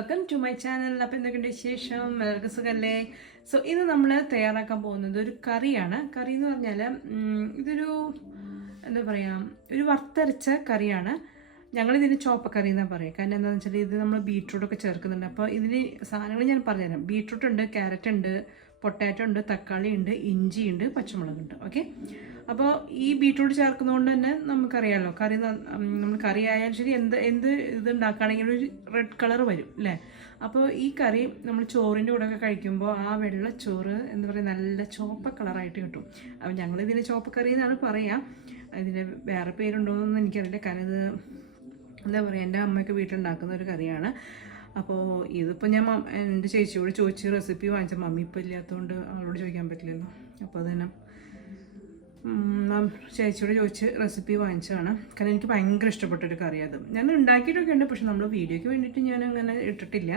Welcome to my channel. അപ്പോൾ എന്തൊക്കെയുണ്ട് വിശേഷം? എല്ലാവർക്കും സുഖമല്ലേ? സോ ഇത് നമ്മൾ തയ്യാറാക്കാൻ പോകുന്നത് ഒരു കറിയാണ്. കറി എന്ന് പറഞ്ഞാൽ ഇതൊരു എന്താ പറയുക, ഒരു വറുത്തരച്ച കറിയാണ്. ഞങ്ങളിതിന് ചോപ്പക്കറി എന്നാണ് പറയുക. കാരണം എന്താണെന്ന് വെച്ചാൽ ഇത് നമ്മൾ ബീട്രൂട്ടൊക്കെ ചേർക്കുന്നുണ്ട്. അപ്പോൾ ഇതിന് സാധനങ്ങൾ ഞാൻ പറഞ്ഞുതരാം. ബീട്രൂട്ട് ഉണ്ട്, ക്യാരറ്റ് ഉണ്ട്, പൊട്ടാറ്റോ ഉണ്ട്, തക്കാളി ഉണ്ട്, ഇഞ്ചി ഉണ്ട്, പച്ചമുളകുണ്ട്. ഓക്കെ, അപ്പോൾ ഈ ബീട്രൂട്ട് ചേർക്കുന്നതുകൊണ്ട് തന്നെ നമുക്കറിയാമല്ലോ, കറി നമ്മൾ കറി ആയാലും ശരി എന്ത് ഇത് ഉണ്ടാക്കുകയാണെങ്കിലും ഒരു റെഡ് കളർ വരും അല്ലേ. അപ്പോൾ ഈ കറി നമ്മൾ ചോറിൻ്റെ കൂടെ ഒക്കെ കഴിക്കുമ്പോൾ ആ വെള്ളച്ചോറ് എന്താ പറയുക, നല്ല ചുവപ്പ കളറായിട്ട് കിട്ടും. അപ്പോൾ ഞങ്ങളിതിന് ചോപ്പക്കറി എന്നാണ് പറയുക. ഇതിന് വേറെ പേരുണ്ടോയെന്നൊന്നും എനിക്കറിയില്ല. കാരണം ഇത് എന്താ പറയുക, എൻ്റെ അമ്മയൊക്കെ വീട്ടിലുണ്ടാക്കുന്ന ഒരു കറിയാണ്. അപ്പോൾ ഇതിപ്പോൾ ഞാൻ എൻ്റെ ചേച്ചിയോട് ചോദിച്ച് റെസിപ്പി വാങ്ങിച്ച, മമ്മി ഇപ്പോൾ ഇല്ലാത്തതുകൊണ്ട് അവളോട് ചോദിക്കാൻ പറ്റില്ലല്ലോ. അപ്പോൾ അതിനെ ചേച്ചിയോട് ചോദിച്ച് റെസിപ്പി വാങ്ങിച്ചതാണ്. കാരണം എനിക്ക് ഭയങ്കര ഇഷ്ടപ്പെട്ടൊരു കറി അത്. ഞാൻ ഉണ്ടാക്കിയിട്ടൊക്കെ ഉണ്ട്, പക്ഷെ നമ്മൾ വീഡിയോയ്ക്ക് വേണ്ടിയിട്ട് ഞാൻ അങ്ങനെ ഇട്ടിട്ടില്ല.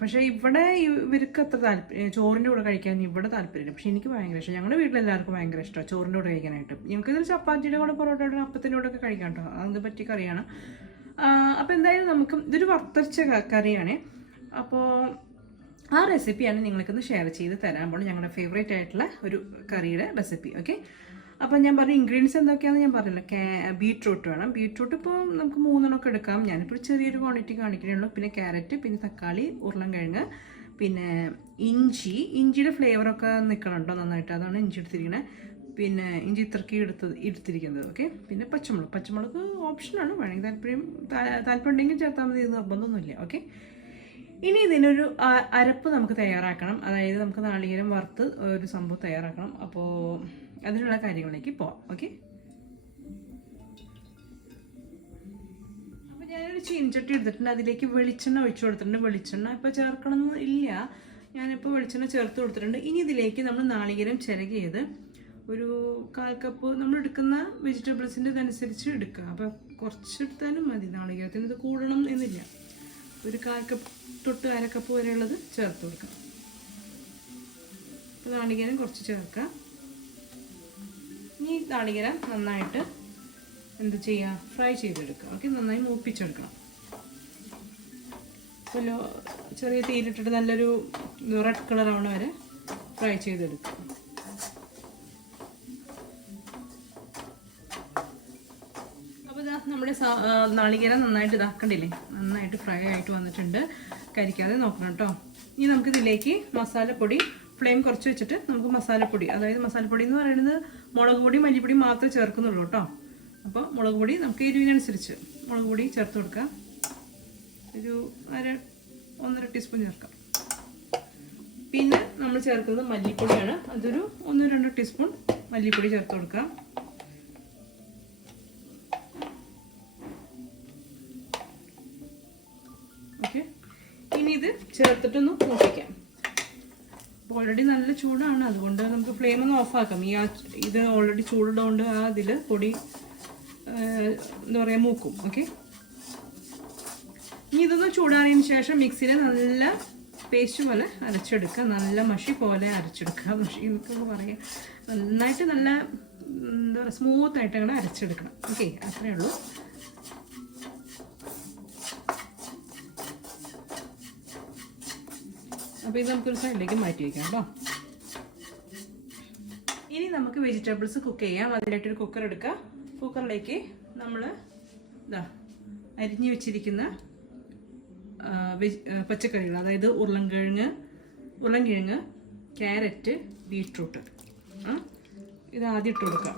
പക്ഷേ ഇവിടെ ഇവർക്ക് അത്ര താല്പര്യം, ചോറിൻ്റെ കൂടെ കഴിക്കാൻ ഇവിടെ താല്പര്യമില്ല. പക്ഷേ എനിക്ക് ഭയങ്കര ഇഷ്ടം. ഞങ്ങളുടെ വീട്ടിലെല്ലാവർക്കും ഭയങ്കര ഇഷ്ടമാണ് ചോറിൻ്റെ കൂടെ കഴിക്കാനായിട്ട്. ഞങ്ങൾക്കിതിൽ ചപ്പാത്തിയുടെ കൂടെ പൊറോട്ടയുടെ അപ്പത്തിൻ്റെ കൂടെ ഒക്കെ കഴിക്കാം കേട്ടോ. അത് പറ്റിയ കറിയാണ്. അപ്പോൾ എന്തായാലും നമുക്ക് ഇതൊരു വറുത്തരച്ച കറിയാണ്. അപ്പോൾ ആ റെസിപ്പിയാണ് നിങ്ങൾക്കൊന്ന് ഷെയർ ചെയ്ത് തരാൻ പോകുന്നത്. ഞങ്ങളുടെ ഫേവറേറ്റ് ആയിട്ടുള്ള ഒരു കറിയുടെ റെസിപ്പി. ഓക്കെ, അപ്പോൾ ഞാൻ പറഞ്ഞ ഇൻഗ്രീഡിയൻസ് എന്തൊക്കെയാണെന്ന് ഞാൻ പറഞ്ഞില്ല. ബീട്രൂട്ട് വേണം. ബീട്രൂട്ട് ഇപ്പോൾ നമുക്ക് 3 എടുക്കാം. ഞാനിപ്പോൾ ചെറിയൊരു ക്വാണ്ടിറ്റി കാണിക്കണേ. പിന്നെ ക്യാരറ്റ്, പിന്നെ തക്കാളി, ഉരുളൻകിഴങ്ങ്, പിന്നെ ഇഞ്ചിയുടെ ഫ്ലേവറൊക്കെ നിൽക്കണുണ്ടോ നന്നായിട്ട്, അതാണ് ഇഞ്ചി എടുത്തിരിക്കണേ. പിന്നെ ഇഞ്ചി ഇത്രയ്ക്ക് എടുത്തിരിക്കുന്നത്. ഓക്കെ, പിന്നെ പച്ചമുളക് ഓപ്ഷനാണ്, വേണമെങ്കിൽ താല്പര്യം ഉണ്ടെങ്കിൽ ചേർത്താൽ മതി, നിർബന്ധമൊന്നുമില്ല. ഓക്കെ, ഇനി ഇതിനൊരു അരപ്പ് നമുക്ക് തയ്യാറാക്കണം. അതായത് നമുക്ക് നാളികേരം വറുത്ത് ഒരു സംഭവം തയ്യാറാക്കണം. അപ്പോൾ അതിനുള്ള കാര്യങ്ങളിലേക്ക് പോവാം. ഓക്കെ, അപ്പോൾ ഞാനൊരു ചീനച്ചട്ടി എടുത്തിട്ടുണ്ട്. അതിലേക്ക് വെളിച്ചെണ്ണ ഒഴിച്ചു കൊടുത്തിട്ടുണ്ട്. വെളിച്ചെണ്ണ ഇപ്പോൾ ചേർക്കണമെന്ന് ഇല്ല, ഞാനിപ്പോൾ വെളിച്ചെണ്ണ ചേർത്ത് കൊടുത്തിട്ടുണ്ട്. ഇനി ഇതിലേക്ക് നമ്മൾ നാളികേരം ചിരകിയത് ഒരു 1/4 കപ്പ് നമ്മൾ എടുക്കുന്ന വെജിറ്റബിൾസിൻ്റെ ഇതനുസരിച്ച് എടുക്കുക. അപ്പോൾ കുറച്ചെടുത്താലും മതി. നാളികേരത്തിന് ഇത് കൂടണം എന്നില്ല. ഒരു 1/4 കപ്പ് തൊട്ട് 1/2 കപ്പ് വരെയുള്ളത് ചേർത്ത് കൊടുക്കാം. അപ്പോൾ നാളികേരം കുറച്ച് ചേർക്കാം. ഇനി നാളികേരം നന്നായിട്ട് എന്ത് ചെയ്യുക, ഫ്രൈ ചെയ്തെടുക്കുക. ഓക്കെ, നന്നായി മൂപ്പിച്ചെടുക്കണം. അപ്പോൾ ചെറിയ തീയിലിട്ടിട്ട് നല്ലൊരു റെഡ് കളർ ആവണ വരെ ഫ്രൈ ചെയ്തെടുക്കുക. നമ്മുടെ നാളികേരം നന്നായിട്ട് ഇതാക്കണ്ടില്ലേ, നന്നായിട്ട് ഫ്രൈ ആയിട്ട് വന്നിട്ടുണ്ട്. കരിക്കാതെ നോക്കണം കേട്ടോ. ഇനി നമുക്കിതിലേക്ക് മസാലപ്പൊടി, ഫ്ലെയിം കുറച്ച് വെച്ചിട്ട് നമുക്ക് മസാലപ്പൊടി, അതായത് മസാലപ്പൊടി എന്ന് പറയുന്നത് മുളക് പൊടി, മല്ലിപ്പൊടി മാത്രമേ ചേർക്കുന്നുള്ളൂ കേട്ടോ. അപ്പോൾ മുളക് പൊടി നമുക്ക് എരിവിനനുസരിച്ച് മുളക് പൊടി ചേർത്ത് കൊടുക്കാം. ഒരു 1.5 ടീസ്പൂൺ ചേർക്കാം. പിന്നെ നമ്മൾ ചേർക്കുന്നത് മല്ലിപ്പൊടിയാണ്. അതൊരു 1-2 ടീസ്പൂൺ മല്ലിപ്പൊടി ചേർത്ത് കൊടുക്കാം. ഇനി ഇത് ചേർത്തിട്ടൊന്ന് മൂപ്പിക്കാം. ഓൾറെഡി നല്ല ചൂടാണ്, അതുകൊണ്ട് നമുക്ക് ഫ്ലെയിം ഒന്ന് ഓഫാക്കാം. ഇത് ഓൾറെഡി ചൂടുള്ളതുകൊണ്ട് അതിൽ പൊടി എന്താ പറയുക, മൂക്കും. ഓക്കെ, ഇനി ഇതൊന്ന് ചൂടാറിയതിന് ശേഷം മിക്സിയിൽ നല്ല പേസ്റ്റ് പോലെ അരച്ചെടുക്കുക. നല്ല മഷി പോലെ അരച്ചെടുക്കുക. മഷി എന്നൊക്കെ പറയാം, നന്നായിട്ട് നല്ല എന്താ പറയുക, സ്മൂത്തായിട്ട് അങ്ങനെ അരച്ചെടുക്കണം. ഓക്കെ, അത്രയേ ഉള്ളൂ. അപ്പോൾ ഇത് നമുക്കൊരു സൈഡിലേക്ക് മാറ്റി വയ്ക്കാം കേട്ടോ. ഇനി നമുക്ക് വെജിറ്റബിൾസ് കുക്ക് ചെയ്യാം. അതിനായിട്ടൊരു കുക്കർ എടുക്കുക. കുക്കറിലേക്ക് നമ്മൾ അരിഞ്ഞു വെച്ചിരിക്കുന്ന പച്ചക്കറികൾ, അതായത് ഉരുളൻകിഴങ്ങ്, ക്യാരറ്റ്, ബീട്രൂട്ട്, ഇത് ആദ്യം ഇട്ട് കൊടുക്കുക.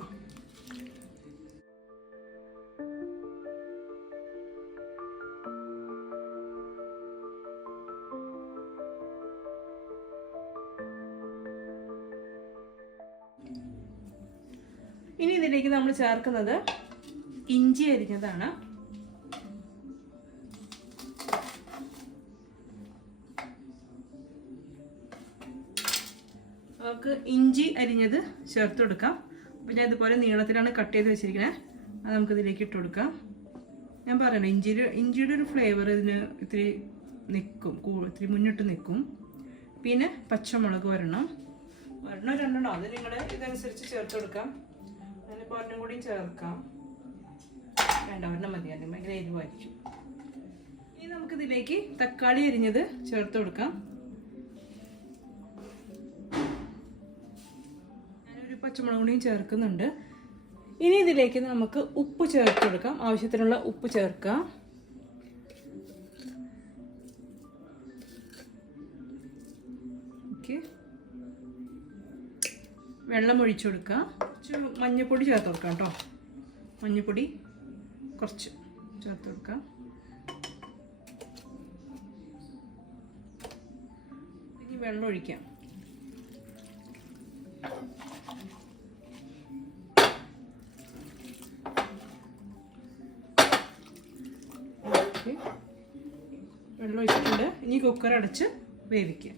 ഇനി ഇതിലേക്ക് നമ്മൾ ചേർക്കുന്നത് ഇഞ്ചി അരിഞ്ഞതാണ്. നമുക്ക് ഇഞ്ചി അരിഞ്ഞത് ചേർത്ത് കൊടുക്കാം. അപ്പോൾ ഞാൻ ഇതുപോലെ നീളത്തിലാണ് കട്ട് ചെയ്ത് വെച്ചിരിക്കുന്നത്. അത് നമുക്കിതിലേക്ക് ഇട്ട് കൊടുക്കാം. ഞാൻ പറയണേ, ഇഞ്ചിയുടെ ഒരു ഫ്ലേവർ ഇതിന് ഇത്തിരി നിൽക്കും, ഇത്തിരി മുന്നിട്ട് നിൽക്കും. പിന്നെ പച്ചമുളക് ഒരെണ്ണം 2 അത് നിങ്ങളുടെ ഇതനുസരിച്ച് ചേർത്ത് കൊടുക്കാം. ഞാനിപ്പോൾ ഒരെണ്ണം കൂടിയും ചേർക്കാം. വേണ്ട, ഒരെണ്ണം മതി, അല്ലെങ്കിൽ ഭയങ്കര എരിവായിരിക്കും. ഇനി നമുക്കിതിലേക്ക് തക്കാളി അരിഞ്ഞത് ചേർത്ത് കൊടുക്കാം. ഞാനൊരു പച്ചമുളക് കൂടിയും ചേർക്കുന്നുണ്ട്. ഇനി ഇതിലേക്ക് നമുക്ക് ഉപ്പ് ചേർത്ത് കൊടുക്കാം. ആവശ്യത്തിനുള്ള ഉപ്പ് ചേർക്കാം. ഓക്കെ, വെള്ളം ഒഴിച്ചു കൊടുക്കാം. കുറച്ച് മഞ്ഞൾപ്പൊടി ചേർത്ത് കൊടുക്കാം കേട്ടോ. മഞ്ഞൾപ്പൊടി കുറച്ച് ചേർത്ത് കൊടുക്കാം. ഇനി വെള്ളം ഒഴിക്കാം. വെള്ളം ഒഴിച്ചിട്ടുണ്ട്. ഇനി കുക്കർ അടച്ച് വേവിക്കുക.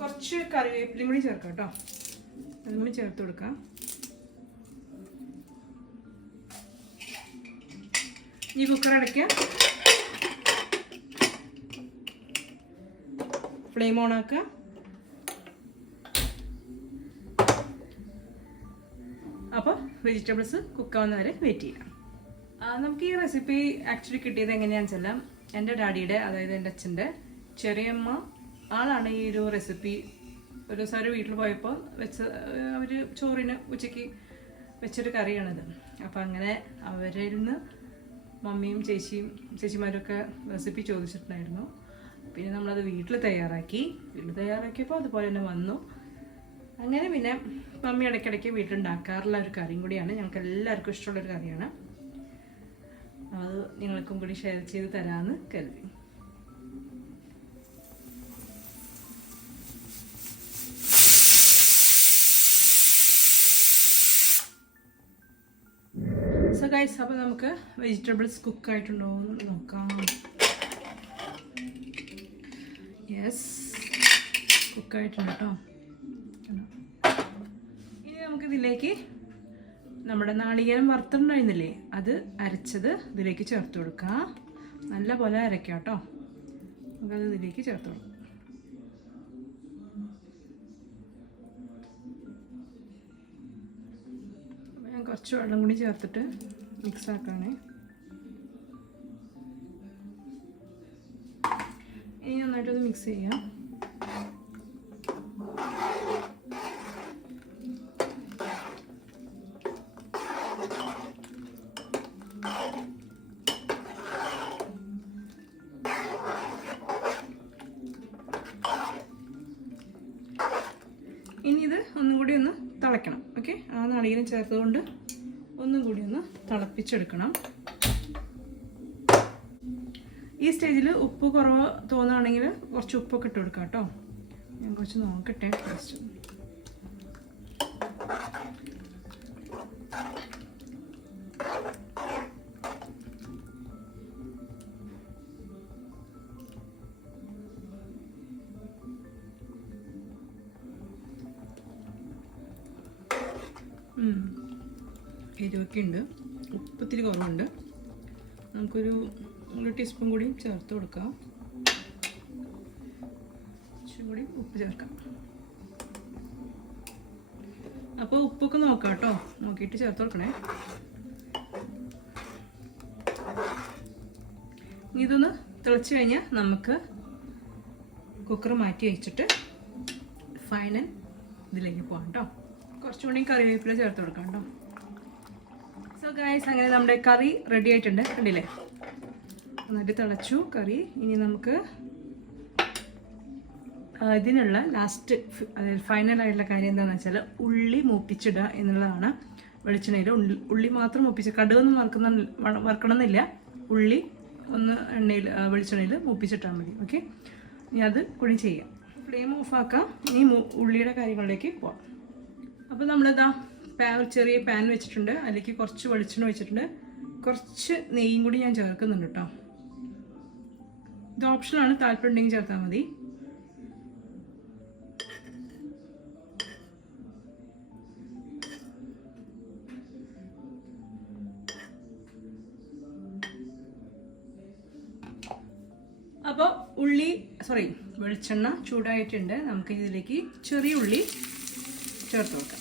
കുറച്ച് കറിവേപ്പിലയും കൂടി ചേർക്കാം കേട്ടോ. അതും കൂടി ചേർത്ത് കൊടുക്കാം. ഈ കുക്കർ അടയ്ക്കുക. ഫ്ലെയിം ഓൺ ആക്കുക. അപ്പോൾ വെജിറ്റബിൾസ് കുക്കാവുന്ന വരെ വെയിറ്റ് ചെയ്യാം. നമുക്ക് ഈ റെസിപ്പി ആക്ച്വലി കിട്ടിയത് എങ്ങനെയാണെന്ന് വെച്ചാൽ എൻ്റെ ഡാഡിയുടെ, അതായത് എൻ്റെ അച്ഛൻ്റെ ചെറിയമ്മ ആളാണ് ഈ ഒരു റെസിപ്പി ഒരു ദിവസം അവർ വീട്ടിൽ പോയപ്പോൾ അവർ ചോറിന് ഉച്ചയ്ക്ക് വെച്ചൊരു കറിയാണിത്. അപ്പോൾ അങ്ങനെ അവരിൽ നിന്ന് മമ്മിയും ചേച്ചിമാരൊക്കെ റെസിപ്പി ചോദിച്ചിട്ടുണ്ടായിരുന്നു. പിന്നെ നമ്മളത് വീട്ടിൽ തയ്യാറാക്കിയപ്പോൾ അതുപോലെ തന്നെ വന്നു. അങ്ങനെ പിന്നെ മമ്മി ഇടയ്ക്കിടയ്ക്ക് വീട്ടിലുണ്ടാക്കാറുള്ള ഒരു കറിയും കൂടിയാണ്. ഞങ്ങൾക്ക് എല്ലാവർക്കും ഇഷ്ടമുള്ളൊരു കറിയാണ്. അത് നിങ്ങൾക്കും കൂടി ഷെയർ ചെയ്ത് തരാമെന്ന് കരുതി. സോ ഗൈസ്, അപ്പോൾ നമുക്ക് വെജിറ്റബിൾസ് കുക്കായിട്ടുണ്ടോ എന്ന് നോക്കാം. യെസ്, കുക്കായിട്ടുണ്ട് കേട്ടോ. ഇനി നമുക്കിതിലേക്ക് നമ്മുടെ നാളികേരം വറുത്തിട്ടുണ്ടായിരുന്നില്ലേ, അത് അരച്ചത് ഇതിലേക്ക് ചേർത്ത് കൊടുക്കാം. നല്ല പോലെ അരയ്ക്കാം കേട്ടോ. നമുക്കത് ഇതിലേക്ക് ചേർത്ത് കൊടുക്കാം. ഞാൻ കുറച്ച് വെള്ളം കൂടി ചേർത്തിട്ട് മിക്സ് ആക്കാണേ. ഇനി നന്നായിട്ടൊന്ന് മിക്സ് ചെയ്യാം. ഇനി ഇത് ഒന്നും കൂടി ഒന്ന് തിളയ്ക്കണം. ഓക്കെ, ആ നാളികേരം ചേർത്തുകൊണ്ട് ഒന്നും കൂടി ഒന്ന് തിളപ്പിച്ചെടുക്കണം. ഈ സ്റ്റേജിൽ ഉപ്പ് കുറവ് തോന്നുകയാണെങ്കിൽ കുറച്ച് ഉപ്പൊക്കെ ഇട്ട് കൊടുക്കാം കേട്ടോ. ഞാൻ കുറച്ച് നോക്കട്ടെ ഫസ്റ്റ്. എരിവൊക്കെ ഉണ്ട്, ഉപ്പ് ഇത്തിരി കുറവുണ്ട്. നമുക്കൊരു 1 ടീസ്പൂൺ കൂടി ചേർത്ത് കൊടുക്കാം. കുറച്ചും കൂടി ഉപ്പ് ചേർക്കാം. അപ്പോൾ ഉപ്പൊക്കെ നോക്കാം കേട്ടോ. നോക്കിയിട്ട് ചേർത്ത് കൊടുക്കണേ. ഇതൊന്ന് തിളച്ച് കഴിഞ്ഞാൽ നമുക്ക് കുക്കർ മാറ്റി വെച്ചിട്ട് ഫൈനൽ ഇതിലേക്ക് പോകാം കേട്ടോ. കുറച്ചുകൂടി കറിവേപ്പില ചേർത്ത് കൊടുക്കാം കേട്ടോ. സോ ഗൈസ്, അങ്ങനെ നമ്മുടെ കറി റെഡി ആയിട്ടുണ്ട്. കണ്ടില്ലേ, നന്നായിട്ട് തിളച്ചു കറി. ഇനി നമുക്ക് ഇതിനുള്ള ലാസ്റ്റ്, അതായത് ഫൈനലായിട്ടുള്ള കാര്യം എന്താണെന്ന് വെച്ചാൽ ഉള്ളി മൂപ്പിച്ചിടുക എന്നുള്ളതാണ്. വെളിച്ചെണ്ണയിൽ ഉള്ളി മാത്രം മൂപ്പിച്ച്, കടുകൊന്നും വറുക്കണമെന്നില്ല. ഉള്ളി ഒന്ന് വെളിച്ചെണ്ണയിൽ മൂപ്പിച്ചിട്ടാൽ മതി. ഓക്കെ, ഇനി അത് കൂടി ചെയ്യാം. ഫ്ലെയിം ഓഫാക്കാം. ഇനി ഉള്ളിയുടെ കാര്യങ്ങളിലേക്ക് പോവാം. അപ്പോൾ നമ്മളിതാ ചെറിയ പാൻ വെച്ചിട്ടുണ്ട്. അതിലേക്ക് കുറച്ച് വെളിച്ചെണ്ണ വെച്ചിട്ടുണ്ട്. കുറച്ച് നെയ്യും കൂടി ഞാൻ ചേർക്കുന്നുണ്ട് കേട്ടോ. ഇത് ഓപ്ഷനാണ്, താല്പര്യം ഉണ്ടെങ്കിൽ ചേർത്താൽ മതി. അപ്പോൾ വെളിച്ചെണ്ണ ചൂടായിട്ടുണ്ട്. നമുക്ക് ഇതിലേക്ക് ചെറിയ ഉള്ളി ചേർത്ത് വെക്കാം.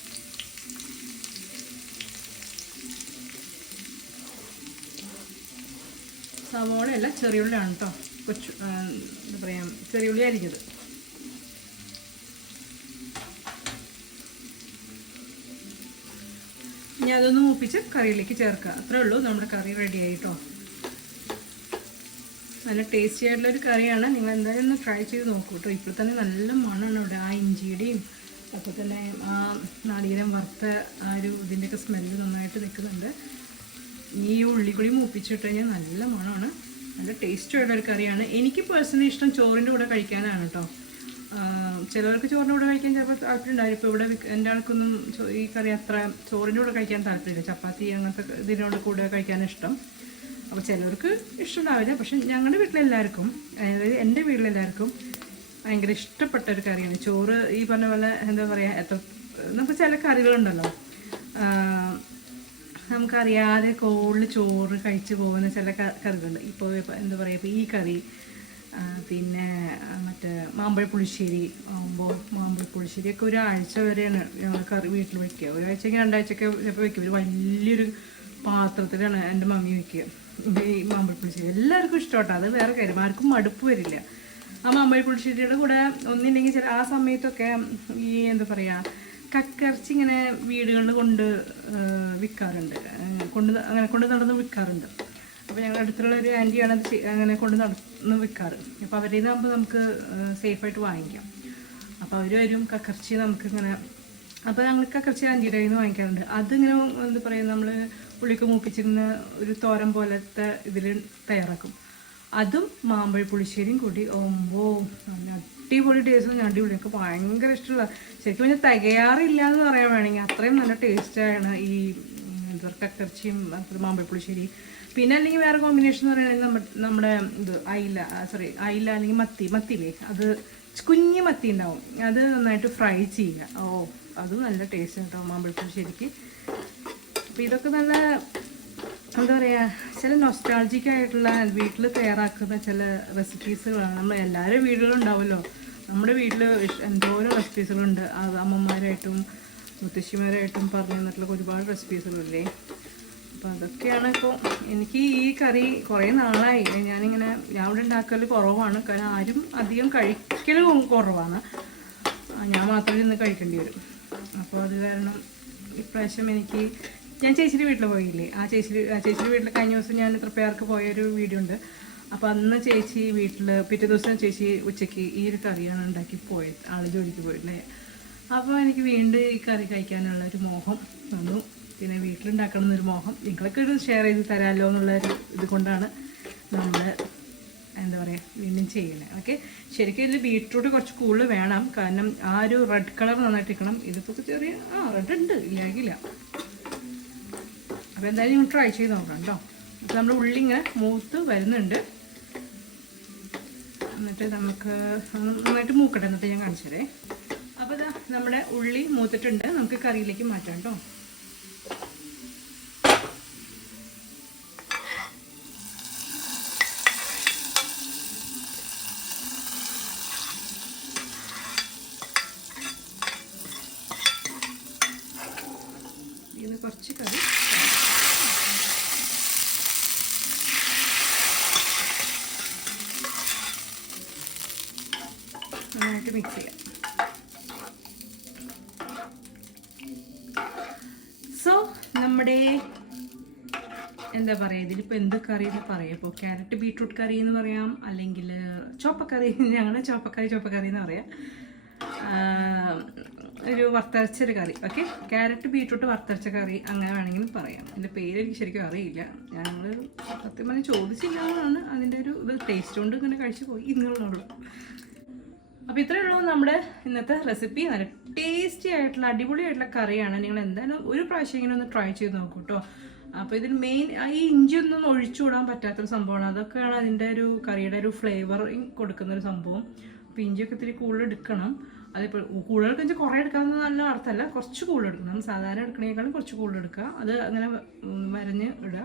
സവോളയല്ല, ചെറിയുള്ളിയാണ് കേട്ടോ. എന്താ പറയുക, ചെറിയുള്ളി അരിഞ്ഞത്. ഇനി അതൊന്ന് മൂപ്പിച്ച് കറിയിലേക്ക് ചേർക്കുക. അത്രേ ഉള്ളൂ, നമ്മുടെ കറി റെഡി ആയിട്ടോ. നല്ല ടേസ്റ്റി ആയിട്ടുള്ളൊരു കറിയാണ്. നിങ്ങൾ എന്തായാലും ഒന്ന് ട്രൈ ചെയ്ത് നോക്കൂ കേട്ടോ. ഇപ്പോൾ തന്നെ നല്ല മണമാണ് ഇവിടെ. ആ ഇഞ്ചിയുടെയും അപ്പോൾ തന്നെ ആ നാളികേരം വറുത്ത ആ ഒരു ഇതിൻ്റെയൊക്കെ സ്മെല്ല് നന്നായിട്ട് നിൽക്കുന്നുണ്ട്. ഈ ഉള്ളി കൂടി മൂപ്പിച്ചിട്ട് കഴിഞ്ഞാൽ നല്ല മണമാണ്. നല്ല ടേസ്റ്റ് ആയിട്ടുള്ളൊരു കറിയാണ്. എനിക്ക് പേഴ്സണലി ഇഷ്ടം ചോറിൻ്റെ കൂടെ കഴിക്കാനാണ് കേട്ടോ. ചിലവർക്ക് ചോറിൻ്റെ കൂടെ കഴിക്കാൻ ചിലപ്പോൾ താല്പര്യം ഉണ്ടാവും. ഇപ്പോൾ ഇവിടെ എൻ്റെ ആൾക്കൊന്നും ഈ കറി അത്ര ചോറിൻ്റെ കൂടെ കഴിക്കാൻ താല്പര്യമില്ല. ചപ്പാത്തി അങ്ങനത്തെ ഇതിനോട് കൂടെ കഴിക്കാൻ ഇഷ്ടം. അപ്പോൾ ചിലവർക്ക് ഇഷ്ടമുണ്ടാവില്ല. പക്ഷെ ഞങ്ങളുടെ വീട്ടിലെല്ലാവർക്കും, അതായത് എൻ്റെ വീട്ടിലെല്ലാവർക്കും ഭയങ്കര ഇഷ്ടപ്പെട്ട ഒരു കറിയാണ് ചോറ്. ഈ പറഞ്ഞ പോലെ എന്താ പറയുക, നമുക്ക് ചില കറികളുണ്ടല്ലോ നമുക്കറിയാതെ കൂടുതൽ ചോറ് കഴിച്ചു പോകുന്ന ചില കറികളുണ്ട്. ഇപ്പോൾ എന്താ പറയുക, ഇപ്പോൾ ഈ കറി, പിന്നെ മറ്റേ മാമ്പഴ പുളിശ്ശേരി ആകുമ്പോൾ മാമ്പഴ പുളിശ്ശേരിയൊക്കെ ഒരാഴ്ച വരെയാണ് ഞങ്ങൾ കറി വീട്ടിൽ വയ്ക്കുക. ഒരാഴ്ചയ്ക്ക് 2 ആഴ്ചയൊക്കെ ചിലപ്പോൾ വയ്ക്കും. ഒരു വലിയൊരു പാത്രത്തിലാണ് എൻ്റെ മമ്മി വയ്ക്കുക ഈ മാമ്പഴ പുളിശ്ശേരി. എല്ലാവർക്കും ഇഷ്ടമാട്ടോ, അത് വേറെ കാര്യം. ആർക്കും മടുപ്പ് വരില്ല. ആ മാമ്പഴ പുളിശ്ശേരിയുടെ കൂടെ ഒന്നില്ലെങ്കിൽ ചില ആ സമയത്തൊക്കെ ഈ എന്താ പറയുക, കക്കിറച്ചി ഇങ്ങനെ വീടുകളിൽ കൊണ്ട് വിൽക്കാറുണ്ട്, അങ്ങനെ കൊണ്ട് നടന്ന് വിൽക്കാറുണ്ട്. അപ്പോൾ ഞങ്ങളുടെ അടുത്തുള്ള ഒരു ആൻറ്റിയാണ് അത് അങ്ങനെ കൊണ്ട് നടന്ന് വിൽക്കാറ്. അപ്പോൾ അവരുടെ നിന്നാകുമ്പോൾ നമുക്ക് സേഫായിട്ട് വാങ്ങിക്കാം. അപ്പോൾ അവർ വരും, കക്കിറച്ചി നമുക്കിങ്ങനെ, അപ്പോൾ ഞങ്ങൾ കക്കിറച്ചി ആൻറ്റിയുടെ കയ്യിൽ നിന്ന് വാങ്ങിക്കാറുണ്ട്. അതിങ്ങനെ എന്താ പറയുക, നമ്മൾ പുളിക്ക് മൂപ്പിച്ചിരുന്ന ഒരു തോരൻ പോലത്തെ ഇതിൽ തയ്യാറാക്കും. അതും മാമ്പഴ പുളിശ്ശേരിയും കൂടി ആകുമ്പോൾ നല്ല അടിപൊളി ടേസ്റ്റ്. അടിപൊളി, എനിക്ക് ഭയങ്കര ഇഷ്ടമുള്ള, ശരിക്കും പറഞ്ഞാൽ തികയാറില്ല എന്ന് പറയാൻ വേണമെങ്കിൽ അത്രയും നല്ല ടേസ്റ്റാണ് ഈ കക്കിറച്ചിയും മാമ്പഴ പുളിശ്ശേരി. പിന്നെ അല്ലെങ്കിൽ വേറെ കോമ്പിനേഷൻ എന്ന് പറയുകയാണെങ്കിൽ നമ്മുടെ ഇത് അയില അല്ലെങ്കിൽ മത്തിയില്ലേ, അത് കുഞ്ഞ് മത്തി ഉണ്ടാവും, അത് നന്നായിട്ട് ഫ്രൈ ചെയ്യുക. അതും നല്ല ടേസ്റ്റ് കേട്ടോ മാമ്പഴ പുളിശ്ശേരിക്ക്. അപ്പോൾ ഇതൊക്കെ നല്ല എന്താ പറയുക, ചില നൊസ്റ്റാൾജിക് ആയിട്ടുള്ള വീട്ടിൽ തയ്യാറാക്കുന്ന ചില റെസിപ്പീസുകളാണ്. നമ്മൾ എല്ലാവരും വീടുകളും ഉണ്ടാവുമല്ലോ. നമ്മുടെ വീട്ടിൽ എന്തോരം റെസിപ്പീസുകളുണ്ട്. അത് അമ്മമാരായിട്ടും മുത്തശ്ശിമാരായിട്ടും പറഞ്ഞു തന്നിട്ടുള്ള ഒരുപാട് റെസിപ്പീസുകളില്ലേ. അപ്പോൾ അതൊക്കെയാണ്. ഇപ്പോൾ എനിക്ക് ഈ കറി കുറേ നാളായി ഞാൻ ഇവിടെ ഉണ്ടാക്കൽ കുറവാണ്. കാരണം ആരും അധികം കഴിക്കലും കുറവാണ്. ഞാൻ മാത്രമേ ഇന്ന് കഴിക്കേണ്ടി വരും. അപ്പോൾ അത് കാരണം ഇപ്രാവശ്യം ഞാൻ ചേച്ചിയുടെ വീട്ടിൽ പോയില്ലേ, ആ ചേച്ചിയുടെ വീട്ടിൽ കഴിഞ്ഞ ദിവസം ഞാൻ തൃപ്പയാർക്ക് പോയൊരു വീഡിയോ ഉണ്ട്. അപ്പോൾ അന്ന് ചേച്ചി വീട്ടിൽ പിറ്റേ ദിവസം ചേച്ചി ഉച്ചയ്ക്ക് ഈ ഒരു കറിയാണ് ഉണ്ടാക്കി പോയത്, ആൾ ജോലിക്ക് പോയില്ലേ. അപ്പോൾ എനിക്ക് വീണ്ടും ഈ കറി കഴിക്കാനുള്ളൊരു മോഹം വന്നു. പിന്നെ വീട്ടിലുണ്ടാക്കണം എന്നൊരു മോഹം. നിങ്ങളൊക്കെ ഒരു ഷെയർ ചെയ്ത് തരാമല്ലോ എന്നുള്ളൊരു ഇത് കൊണ്ടാണ് നമ്മൾ എന്താ പറയുക വീണ്ടും ചെയ്യുന്നത്. ഓക്കെ, ശരിക്കും ഇതിൽ ബീട്രൂട്ട് കുറച്ച് കൂടുതൽ വേണം. കാരണം ആ ഒരു റെഡ് കളർ നന്നായിട്ട് ഇരിക്കണം. ഇതിപ്പോൾ ചെറിയ റെഡ് ഉണ്ട്, ഇല്ലാകില്ല. അപ്പോൾ എന്തായാലും നിങ്ങൾ ട്രൈ ചെയ്ത് നോക്കാം കേട്ടോ. അപ്പോൾ നമ്മൾ ഉള്ളി ഇങ്ങനെ മൂത്ത് വരുന്നുണ്ട്. എന്നിട്ട് നമുക്ക് നന്നായിട്ട് മൂക്കട്ടെ, എന്നിട്ട് ഞാൻ കാണിച്ചതേ. അപ്പോൾ ഇതാ നമ്മുടെ ഉള്ളി മൂത്തിട്ടുണ്ട്. നമുക്ക് കറിയിലേക്ക് മാറ്റാം കേട്ടോ. ഇതിന് കുറച്ച് കറി നന്നായിട്ട് മിക്സ് ചെയ്യാം. സോ നമ്മുടെ എന്താ പറയുക, ഇതിലിപ്പോൾ എന്ത് കറി എന്ന് പറയാം. ഇപ്പോൾ ക്യാരറ്റ് ബീട്രൂട്ട് കറി എന്ന് പറയാം, അല്ലെങ്കിൽ ചോപ്പക്കറി, ഞങ്ങളുടെ ചോപ്പക്കറി എന്ന് പറയാം. ഒരു വറുത്തരച്ചൊരു കറി. ഓക്കെ, ക്യാരറ്റ് ബീട്രൂട്ട് വറുത്തരച്ച കറി അങ്ങനെ വേണമെങ്കിലും പറയാം. അതിൻ്റെ പേര് എനിക്ക് ശരിക്കും അറിയില്ല. ഞങ്ങൾ സത്യം പറഞ്ഞാൽ ചോദിച്ചില്ല എന്നാണ് അതിൻ്റെ ഒരു ഇത്. ടേസ്റ്റ് കൊണ്ട് ഇങ്ങനെ കഴിച്ചു പോയി ഇന്നുള്ളൂ. അപ്പോൾ ഇത്രയേ ഉള്ളൂ നമ്മുടെ ഇന്നത്തെ റെസിപ്പി. നല്ല ടേസ്റ്റി ആയിട്ടുള്ള അടിപൊളിയായിട്ടുള്ള കറിയാണ്. നിങ്ങൾ എന്തായാലും ഒരു പ്രാവശ്യം ഇങ്ങനെ ഒന്ന് ട്രൈ ചെയ്ത് നോക്കൂ കേട്ടോ. അപ്പോൾ ഇതിന് മെയിൻ ഈ ഇഞ്ചിയൊന്നും ഒഴിച്ചുകൂടാൻ പറ്റാത്തൊരു സംഭവമാണ്. അതൊക്കെയാണ് അതിൻ്റെ ഒരു കറിയുടെ ഒരു ഫ്ലേവർ കൊടുക്കുന്നൊരു സംഭവം. അപ്പോൾ ഇഞ്ചിയൊക്കെ ഇത്തിരി കൂടുതൽ എടുക്കണം. അതിപ്പോൾ കൂടുതൽ വെച്ചാൽ കുറേ എടുക്കാമെന്ന് നല്ല അർത്ഥമല്ല, കുറച്ച് കൂടുതൽ എടുക്കണം. നമ്മൾ സാധാരണ എടുക്കണേക്കാളും കുറച്ച് കൂടുതൽ എടുക്കുക. അത് അങ്ങനെ വരഞ്ഞ് ഇടുക,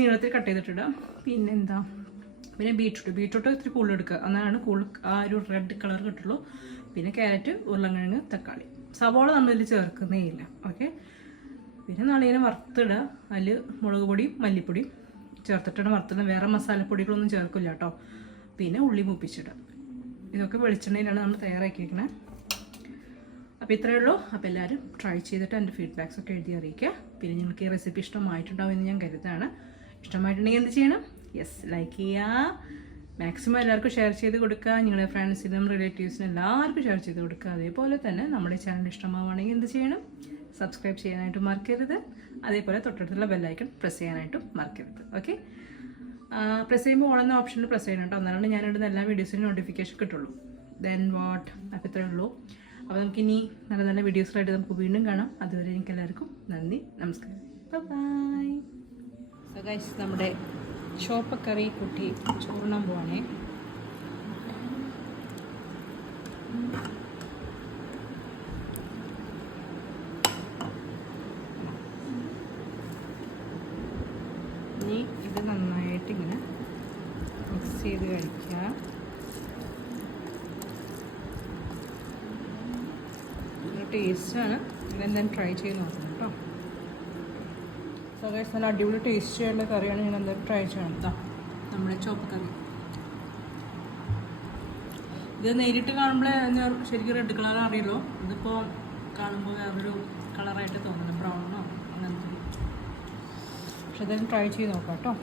നീളത്തിൽ കട്ട് ചെയ്തിട്ടിടുക. പിന്നെന്താ, പിന്നെ ബീട്രൂട്ട് ഇത്തിരി കൂടുതൽ എടുക്കുക, എന്നാലാണ് കൂടുതൽ ആ ഒരു റെഡ് കളർ കിട്ടുള്ളൂ. പിന്നെ ക്യാരറ്റ്, ഉരുളക്കിഴങ്ങ്, തക്കാളി, സവാള നമ്മളിതിൽ ചേർക്കുന്നേ ഇല്ല. ഓക്കെ, പിന്നെ നാളികേരം വറുത്തിടുക. അതിൽ മുളക് പൊടിയും മല്ലിപ്പൊടിയും ചേർത്തിട്ടാണ് വറുത്തത്. വേറെ മസാലപ്പൊടികളൊന്നും ചേർക്കില്ല കേട്ടോ. പിന്നെ ഉള്ളി മൂപ്പിച്ചിടുക. ഇതൊക്കെ വെളിച്ചെണ്ണയിലാണ് നമ്മൾ തയ്യാറാക്കിയിരിക്കുന്നത്. അപ്പോൾ ഇത്രയേ ഉള്ളൂ. അപ്പോൾ എല്ലാവരും ട്രൈ ചെയ്തിട്ട് എൻ്റെ ഫീഡ്ബാക്സ് ഒക്കെ എഴുതി അറിയിക്കുക. പിന്നെ നിങ്ങൾക്ക് ഈ റെസിപ്പി ഇഷ്ടമായിട്ടുണ്ടാവും എന്ന് ഞാൻ കരുതാണ്. ഇഷ്ടമായിട്ടുണ്ടെങ്കിൽ എന്ത് ചെയ്യണം? യെസ്, ലൈക്ക് ചെയ്യുക. മാക്സിമം എല്ലാവർക്കും ഷെയർ ചെയ്ത് കൊടുക്കുക. നിങ്ങളുടെ ഫ്രണ്ട്സിനും റിലേറ്റീവ്സിനും എല്ലാവർക്കും ഷെയർ ചെയ്ത് കൊടുക്കുക. അതേപോലെ തന്നെ നമ്മുടെ ചാനൽ ഇഷ്ടമാവുകയാണെങ്കിൽ എന്ത് ചെയ്യണം? സബ്സ്ക്രൈബ് ചെയ്യാനായിട്ട് മറക്കരുത്. അതേപോലെ തൊട്ടടുത്തുള്ള ബെല്ലൈക്കൺ പ്രസ് ചെയ്യാനായിട്ടും മറക്കരുത്. ഓക്കെ, പ്രസ് ചെയ്യുമ്പോൾ ഓൾ എന്ന ഓപ്ഷനിൽ പ്രസ് ചെയ്യണം കേട്ടോ. എന്നാലാണ് ഞാൻ ഇടുന്ന എല്ലാ വീഡിയോസിനും നോട്ടിഫിക്കേഷൻ കിട്ടുള്ളൂ. ദെൻ വാട്ട്, അപ്പോൾ ഇത്രയേ ഉള്ളൂ. അപ്പോൾ നമുക്കിനി നല്ല നല്ല വീഡിയോസിലായിട്ട് നമുക്ക് വീണ്ടും കാണാം. അതുവരെ എനിക്ക് എല്ലാവർക്കും നന്ദി, നമസ്കാരം, ബൈ. സോ ഗൈസ്, നമ്മുടെ ചോപ്പക്കറി കൂട്ടി ചോറിനാൻ പോവാണേ. ഇനി ഇത് നന്നായിട്ട് ഇങ്ങനെ മിക്സ് ചെയ്ത് കഴിക്കുക. ടേസ്റ്റാണ്. ഇതെന്തായാലും ട്രൈ ചെയ്ത് നോക്കണം കേട്ടോ. സോ ഗൈസ്, നല്ല അടിപൊളി ടേസ്റ്റ് ആയിട്ടുള്ള കറിയാണ്. ഞാൻ എന്തായാലും ട്രൈ ചെയ്യണം കേട്ടോ. നമ്മുടെ ചോപ്പക്കറി ഇത് നേരിട്ട് കാണുമ്പോൾ ശരിക്കും റെഡ് കളർ അറിയുമല്ലോ. ഇതിപ്പോൾ കാണുമ്പോൾ വേറൊരു കളറായിട്ട് തോന്നുന്നു, ബ്രൗണോ അങ്ങനത്തെ. പക്ഷെ എന്തായാലും ട്രൈ ചെയ്ത് നോക്കാം കേട്ടോ.